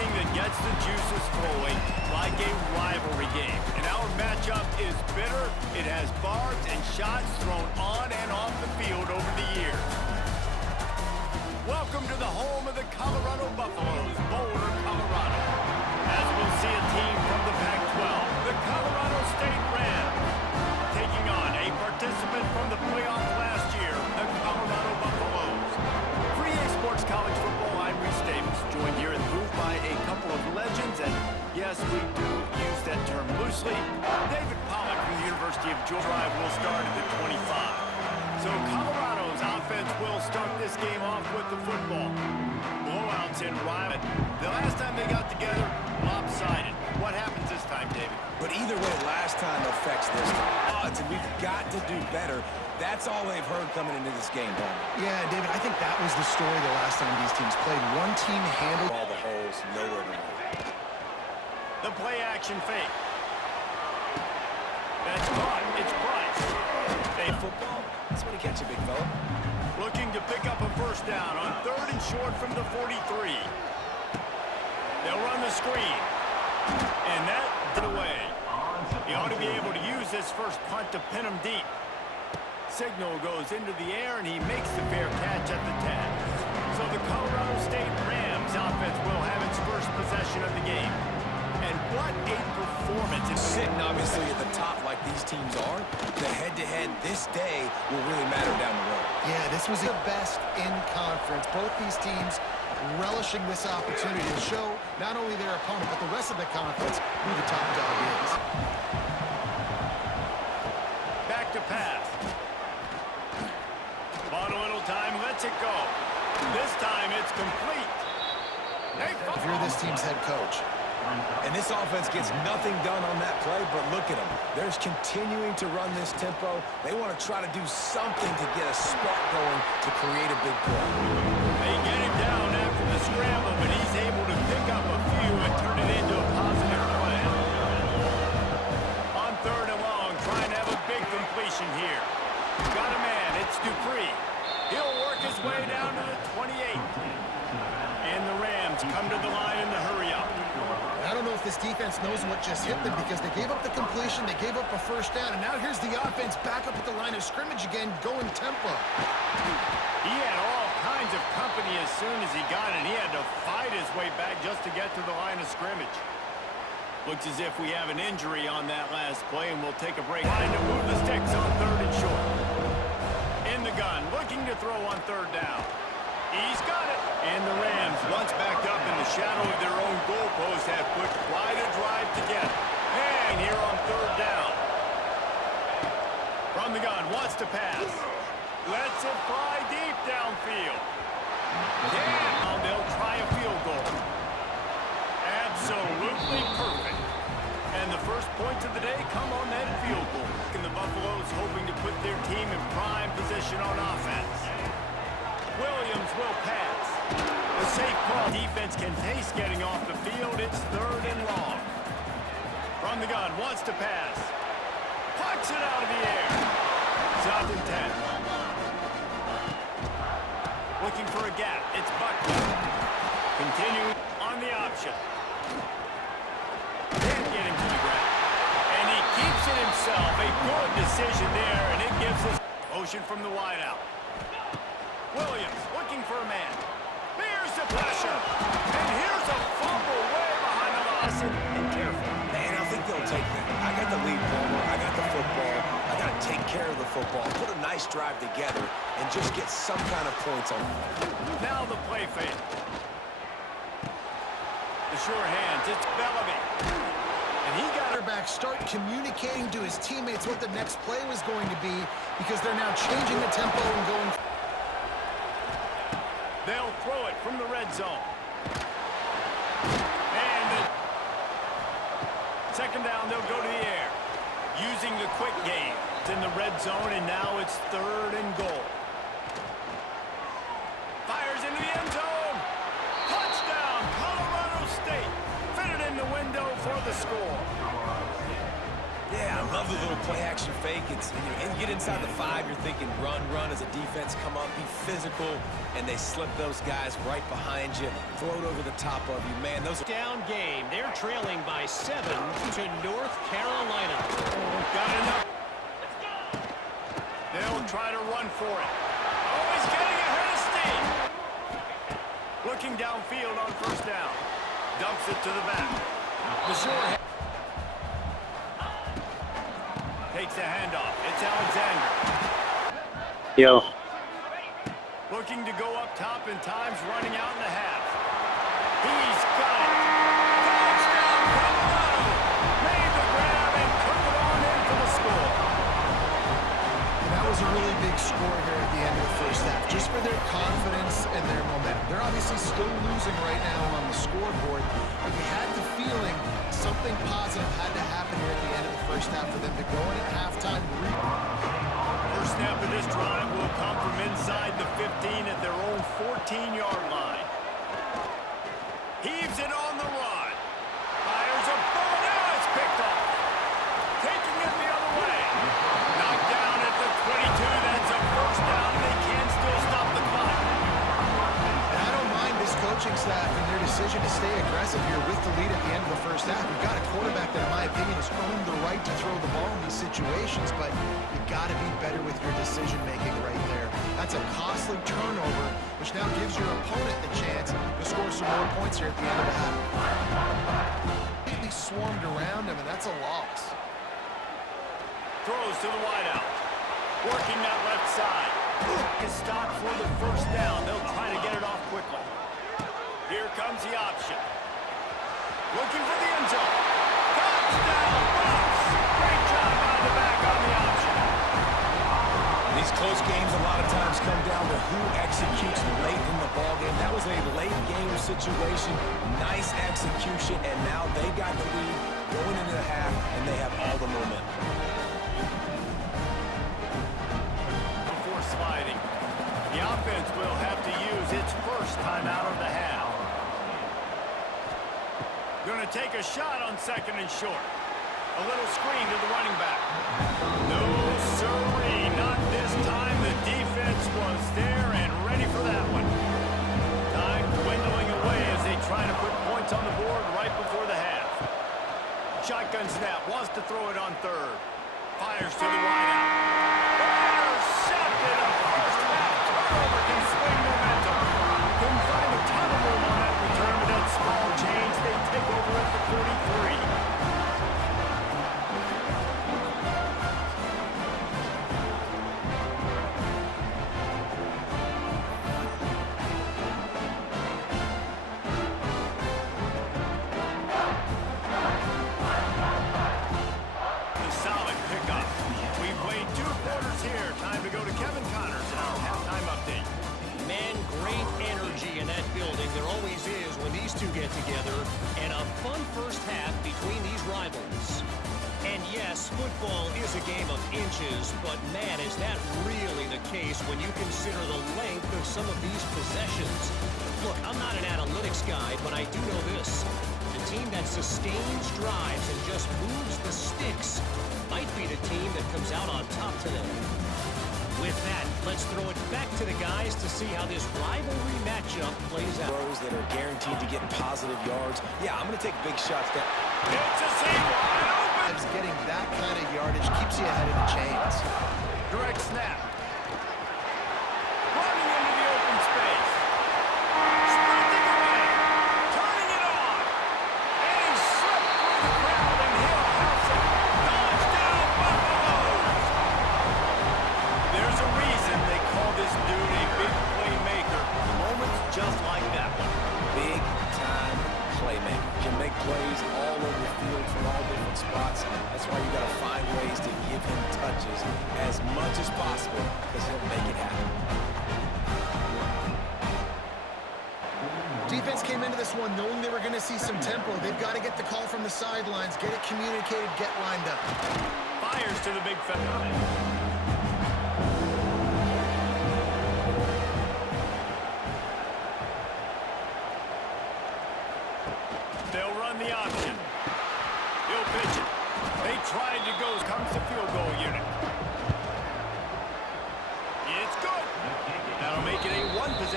anything that gets the juices flowing, like a rivalry game. And our matchup is bitter. It has barbs and shots thrown on and off the field over the years. Welcome to the home of the Colorado Buffaloes, Boulder, Colorado. As we'll see a team from the Pac-12, the Colorado State Rams, taking on a participant from the playoff last year, the Colorado Buffaloes. For EA Sports College Football, I'm Reese Davis, joined here in the booth by a couple of legends, and yes, we do use that term loosely. David Pollack from the University of Georgia will start at the 25. So Colorado's offense will start this game off with the football. Blowouts in Ryman. The last time they got together, lopsided. What happens this time, David? But either way, last time affects this time. Odds, and we've got to do better. That's all they've heard coming into this game, Paul. Yeah, David, I think that was the story the last time these teams played. One team handled all the holes, nowhere to go. The play action fake. That's caught. It's Price. Hey, football, that's what he catch a big fella. Looking to pick up a first down on 3rd and short from the 43. They'll run the screen. And that did away. He ought to be able to use this first punt to pin him deep. Signal goes into the air, and he makes the fair catch at the 10. So the Colorado State Rams offense will have its first possession of the game. And what a performance. It's sitting obviously at the top like these teams are. The head-to-head this day will really matter down the road. Yeah, this was the best in conference. Both these teams relishing this opportunity to show not only their opponent, but the rest of the conference who the top dog is. Back to pass. Bought a little time, lets it go. This time it's complete. If you're this team's head coach. And this offense gets nothing done on that play, but look at them. They're continuing to run this tempo. They want to try to do something to get a spark going to create a big play. They get him down after the scramble, but he's able to pick up a few and turn it into a positive play. On 3rd and long, trying to have a big completion here. Got a man, it's Dupree. He'll work his way down to the 28. And the Rams come to the line in the hurry-up. I don't know if this defense knows what just hit them because they gave up the completion, they gave up a first down, and now here's the offense back up at the line of scrimmage again, going tempo. He had all kinds of company as soon as he got it. He had to fight his way back just to get to the line of scrimmage. Looks as if we have an injury on that last play, and we'll take a break. Trying to move the sticks on 3rd and short. In the gun, looking to throw on 3rd down. He's got it. And the Rams, once backed up in the shadow of their own goalpost, have put quite a drive together. And here on 3rd down. From the gun, wants to pass. Lets it fly deep downfield. Yeah, now they'll try a field goal. Absolutely perfect. And the first points of the day come on that field goal. And the Buffaloes hoping to put their team in prime position on offense. Williams will pass. The safe call. Defense can taste getting off the field. It's 3rd and long. From the gun, wants to pass. Pucks it out of the air. South and 10. Looking for a gap. It's Buckley. Continuing on the option. Can't get him to the ground. And he keeps it himself. A good decision there, and it gives us motion from the wideout. Williams looking for a man. Here's the pressure. And here's a fumble way behind the loss. And careful. And I think they'll take that. I got the lead, Palmer. I got the football. I got to take care of the football. Put a nice drive together and just get some kind of points on it. Now the play fake. The sure hands. It's Bellamy. And he got her back. Start communicating to his teammates what the next play was going to be because they're now changing the tempo and going. They'll throw it from the red zone. And second down, they'll go to the air. Using the quick game. It's in the red zone, and now it's 3rd and goal. Fires into the end zone. Touchdown, Colorado State. Fitted in the window for the score. Yeah, I love the little play-action fake. It's, you get inside the 5, you're thinking run as a defense, come up, be physical, and they slip those guys right behind you, throw it over the top of you. Man, those Down game. They're trailing by 7 to North Carolina. Got enough. They'll try to run for it. Oh, he's getting ahead of steam. Looking downfield on first down. Dumps it to the back. The short takes the handoff. It's Alexander. Yo. Looking to go up top in times, running out in the half. He's got it. Touchdown, Colorado. Made the grab and took it on in for the score. And that was a really big score here at the end of the first half, just for their confidence and their momentum. They're obviously still losing right now on the scoreboard, but you had the feeling something positive had to happen here at the end of the first half for them to go in at halftime. First snap of this drive will come from inside the 15 at their own 14-yard line. Heaves it on the run. Fires a ball. Now it's picked off. Taking it the other way. Knocked down at the 22. That's a first down, and they can still stop the clock. And I don't mind this coaching staff and their decision to stay aggressive here with the lead at the end of the first half. We've got a quarterback that, in my opinion, has earned the right to throw the ball in these situations, but you've got to be better with your decision-making right there. That's a costly turnover, which now gives your opponent the chance to score some more points here at the end of the half. Completely swarmed around him, and that's a loss. Throws to the wideout. Working that left side. Is stopped for the first down. They'll try to get it off quickly. Here comes the option. Looking for the end zone. Touchdown, Bucks! Great job by the back on the option. These close games a lot of times come down to who executes late in the ballgame. That was a late game situation. Nice execution, and now they got the lead going into the half, and they have all the momentum. Before sliding, the offense will have to use its first time out of the half. Going to take a shot on 2nd and short. A little screen to the running back. No, sirree, not this time. The defense was there and ready for that one. Time dwindling away as they try to put points on the board right before the half. Shotgun snap, wants to throw it on 3rd. Fires to the wideout. Intercepted. A first half turnover can swing momentum. Couldn't find a ton of room on that return, but that small change, they take over at the 43. Together, and a fun first half between these rivals. And yes, football is a game of inches, but man, is that really the case when you consider the length of some of these possessions. Look, I'm not an analytics guy, but I do know this. The team that sustains drives and just moves the sticks might be the team that comes out on top today. With that, let's throw it back to the guys to see how this rivalry matchup plays out. Throws that are guaranteed to get positive yards. Yeah, I'm going to take big shots down. It's a seam wide open. Getting that kind of yardage keeps you ahead of the chains. Direct snap. Running into the open space. Sprinting away. Turning it on. And he slipped through the crowd and he'll house it. Touchdown, Buffaloes. There's a reason they call this dude a big playmaker. Moments just like that one. Big time playmaker. Can make plays all over the field from all different spots. That's why you got to find ways to give him touches as much as possible, because he'll make it happen. Defense came into this one knowing they were going to see some tempo. They've got to get the call from the sidelines, get it communicated, get lined up. Fires to the big fella. They'll run the option. He'll pitch it. They tried to go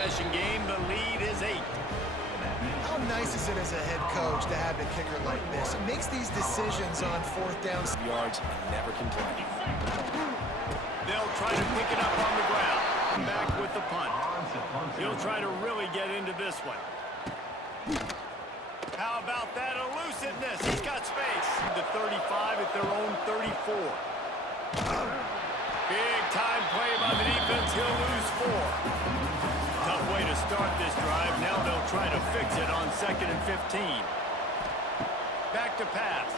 possession game. The lead is 8. How nice is it as a head coach to have a kicker like this? It makes these decisions on 4th down Yards and never complain. They'll try to pick it up on the ground. Back with the punt. He'll try to really get into this one. How about that elusiveness? He's got space. The 35 at their own 34. Big time play by the defense. He'll lose 4. Tough way to start this drive. Now they'll try to fix it on 2nd and 15. Back to pass.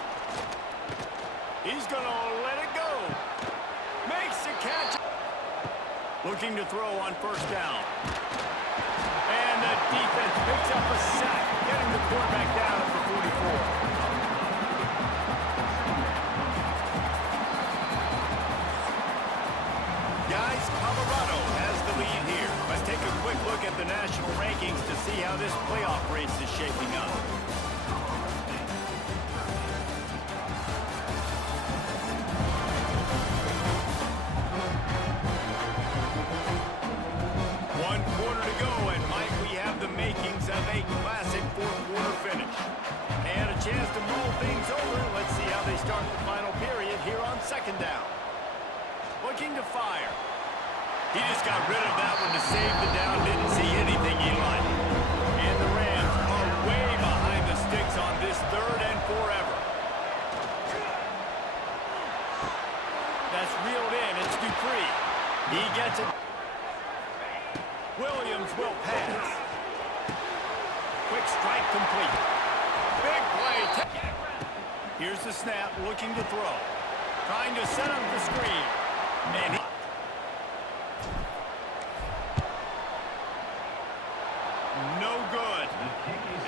He's going to let it go. Makes the catch. Looking to throw on 1st down. And the defense picks up a sack, getting the quarterback down at the 44. Guys, Colorado has the lead here. Let's take a quick look at the national rankings to see how this playoff race is shaping up. Chance to mull things over. Let's see how they start the final period here on 2nd down. Looking to fire. He just got rid of that one to save the down. Didn't see anything he liked. And the Rams are way behind the sticks on this 3rd and forever. That's reeled in. It's Dupree. He gets it. Williams will pass. Quick strike complete. Big play. Here's the snap, looking to throw. Trying to set up the screen. And no good.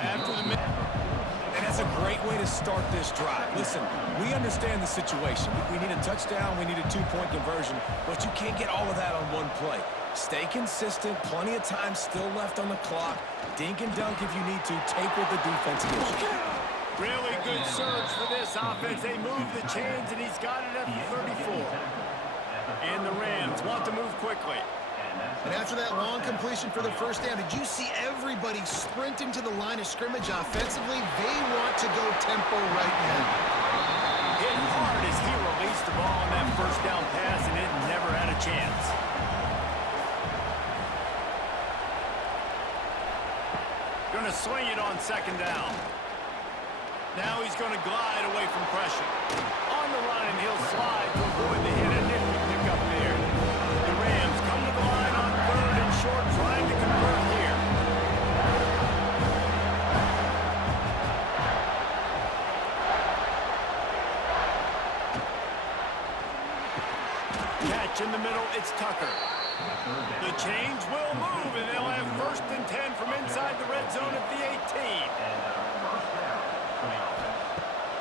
After the And that's a great way to start this drive. Listen, we understand the situation. We need a touchdown, we need a 2-point conversion, but you can't get all of that on one play. Stay consistent, plenty of time still left on the clock. Dink and dunk if you need to. Take what the defense gives you. Really good surge for this offense. They move the chains, and he's got it at the 34. And the Rams want to move quickly. And after that long completion for the 1st down, did you see everybody sprinting to the line of scrimmage offensively? They want to go tempo right now. Hit hard as he released the ball on that 1st down pass, and it never had a chance. Going to swing it on 2nd down. Now he's going to glide away from pressure. On the run, and he'll slide to avoid the hit and nifty pickup there. The Rams come to the line on 3rd and short, trying to convert here. Catch in the middle, it's Tucker. The change will move, and they'll have 1st and 10 from inside the red zone at the 18.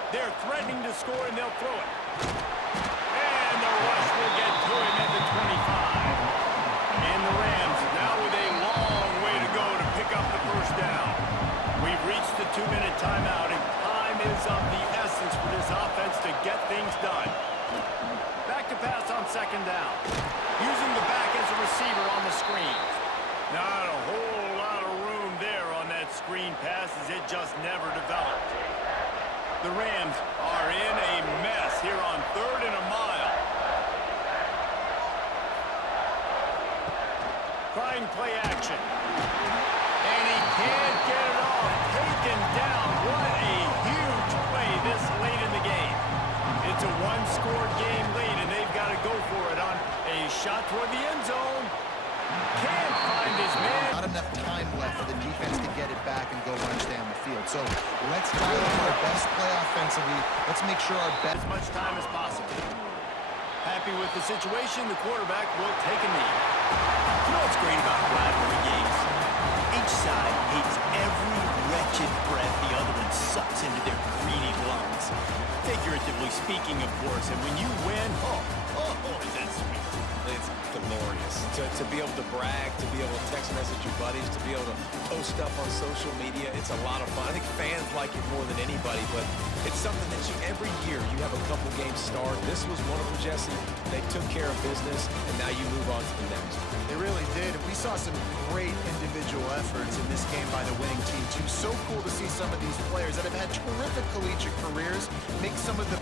They're threatening to score, and they'll throw it. And the rush will get to him at the 25. And the Rams now with a long way to go to pick up the 1st down. We've reached the 2-minute timeout, and time is of the essence for this offense to get things done. Back to pass on 2nd down. Using the back as a receiver on the screen. Not a whole lot of room there on that screen pass as it just never developed. The Rams are in a mess here on 3rd and a mile. Trying play action. And he can't get it off. Taken down. What a huge play this late in the game. It's a 1-score game late, and they've got to go for it on a shot toward the end zone. Can't find his man. Not enough time left for the defense to get it back and go rush down the field. So let's dial up our best play offensively. Let's make sure our best... As much time as possible. Happy with the situation, the quarterback will take a knee. You know what's great about rivalry games? Each side hates every wretched breath the other one sucks into their greedy lungs. Figuratively speaking, of course, and when you win, oh, is that sweet. It's glorious. To be able to brag, to be able to text message your buddies, to be able to post stuff on social media, it's a lot of fun. I think fans like it more than anybody, but it's something that every year you have a couple games start. This was one of them, Jesse. They took care of business, and now you move on to the next. They really did. We saw some great individual efforts in this game by the winning team, too. So cool to see some of these players that have had terrific collegiate careers make some of the